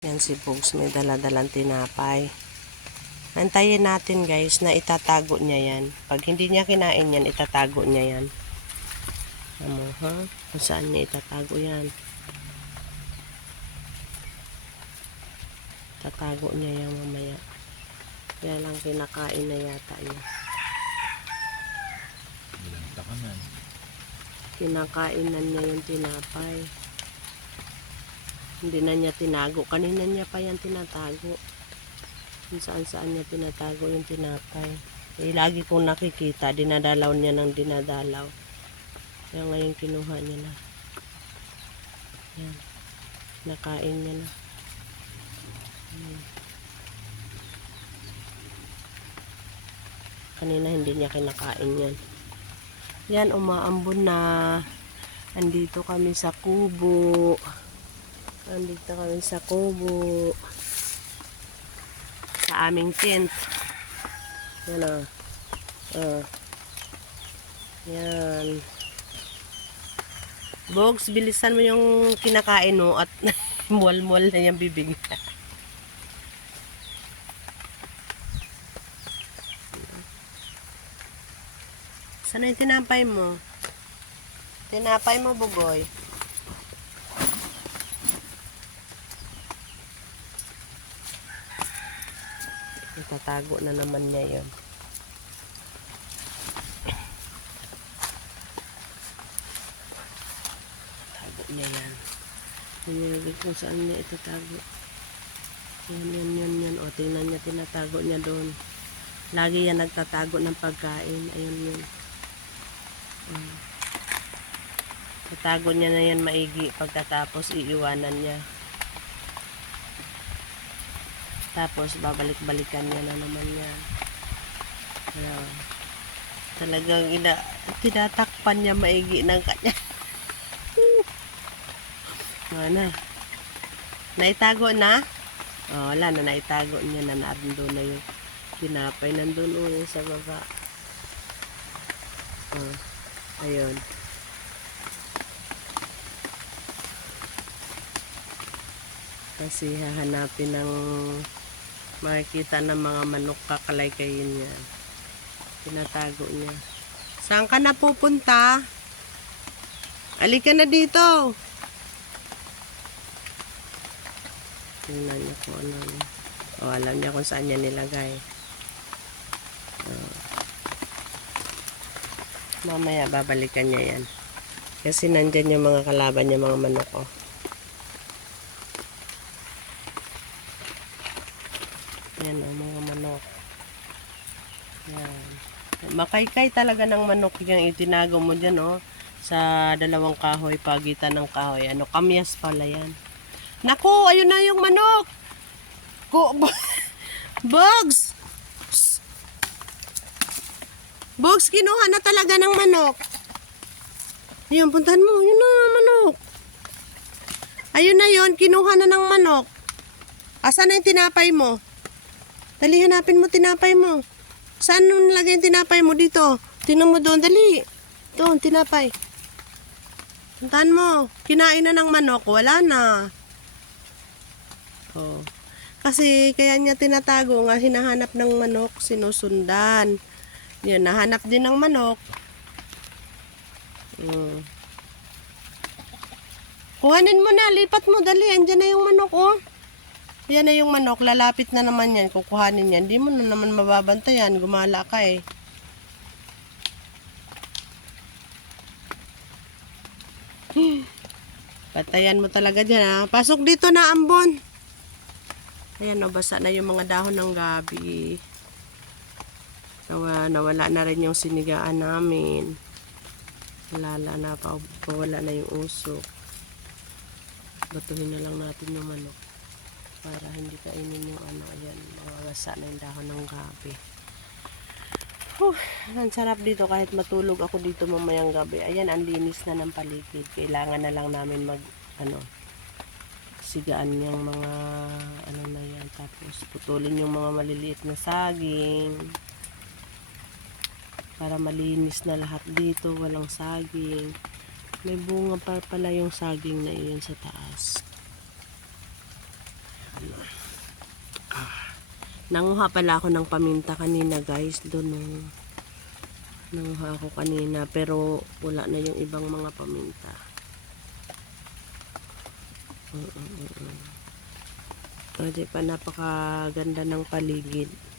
Yan si Bugs, may daladalang tinapay. Antayin natin guys na itatago niya yan. Pag hindi niya kinain yan, itatago niya yan. Ano ha? Kung saan niya itatago yan? Tatago niya yan mamaya. Yan lang kinakain na yata niya. Kinakain na niya yung tinapay. Hindi na niya tinago. Kanina niya pa yan tinatago. Kung saan niya tinatago yung tinapay. Eh, lagi kong nakikita, dinadalaw niya ng dinadalaw. Kaya ngayon kinuha niya na. Yan. Nakain niya na. Kanina hindi niya kinakain yan. Yan, umaambon na. Andito kami sa kubo. Andito kami sa kubo. Sa aming tent. Yan o. Yan. Bugs, bilisan mo yung kinakain mo at mual-mual na yung bibig. Sana yung tinapay mo? Tinapay mo, Bugoy. Tatago na naman niya yun. Tago niya yan. Hindi kung saan niya itatago. Yan. O, tingnan niya, tinatago niya doon. Lagi yan nagtatago ng pagkain. Ayan yun. Tatago niya na yan maigi. Pagkatapos, iiwanan niya. Tapos, babalik-balikan niya na naman yan. Ayan. Talagang tinatakpan niya maigi ng kanya. Ano? Naitago na? Oh, wala na, naitago niya na. Nandun na yung tinapay. Nandun yung sa baba. Oh, ayun. Kasi hahanapin ng makikita ng mga manok, kakalay-kayin niya. Tinatago niya. Saan ka na pupunta? Alika na dito. Tingnan niya kung ano. O, alam niya kung saan niya nilagay. Mamaya babalikan niya yan. Kasi nandyan yung mga kalaban niya, mga manok. Oh. Yan o, mga manok. Yan. Makaykay talaga ng manok yung itinago mo dyan, oh. Sa dalawang kahoy, pagitan ng kahoy. Ano, kamyas pala yan. Naku, ayun na yung manok. Bugs! Bugs, kinuha na talaga ng manok. Ayun, puntahan mo. Yun na, manok. Ayun na yun, kinuha na ng manok. Asan na yung tinapay mo? Dali, hanapin mo tinapay mo. Saan nung nilagay yung tinapay mo? Dito. Tingnan mo doon, dali. Doon, tinapay. Puntahan mo. Kinain na ng manok. Wala na. Oh. Kasi kaya niya tinatago nga, hinahanap ng manok, sinusundan. Yan, nahanap din ng manok. Kuhanin mo na, lipat mo, dali. Andyan na yung manok, oh. Yan na yung manok, lalapit na naman yan. Kukuhanin yan, di mo na naman mababantayan. Gumala ka eh. Patayan mo talaga dyan, ha. Pasok dito na, ambon. Ayan, nabasa na yung mga dahon ng gabi. Nawala na rin yung sinigaan namin. Wala na, pawala na yung usok. Batuhin na lang natin yung manok. Para hindi kainin yung ano, ayan, mawawasa na yung dahon ng gabi. Ang sarap dito kahit matulog ako dito mamayang gabi. Ayan, ang linis na ng paligid. Kailangan na lang namin sigaan yung mga ano na yan. Tapos putulin yung mga maliliit na saging. Para malinis na lahat dito, walang saging. May bunga pa pala yung saging na iyon sa taas. Nanguha pala ako ng paminta kanina guys. Doon nanguha ako kanina. Pero wala na yung ibang mga paminta. Kasi pa napakaganda ng paligid.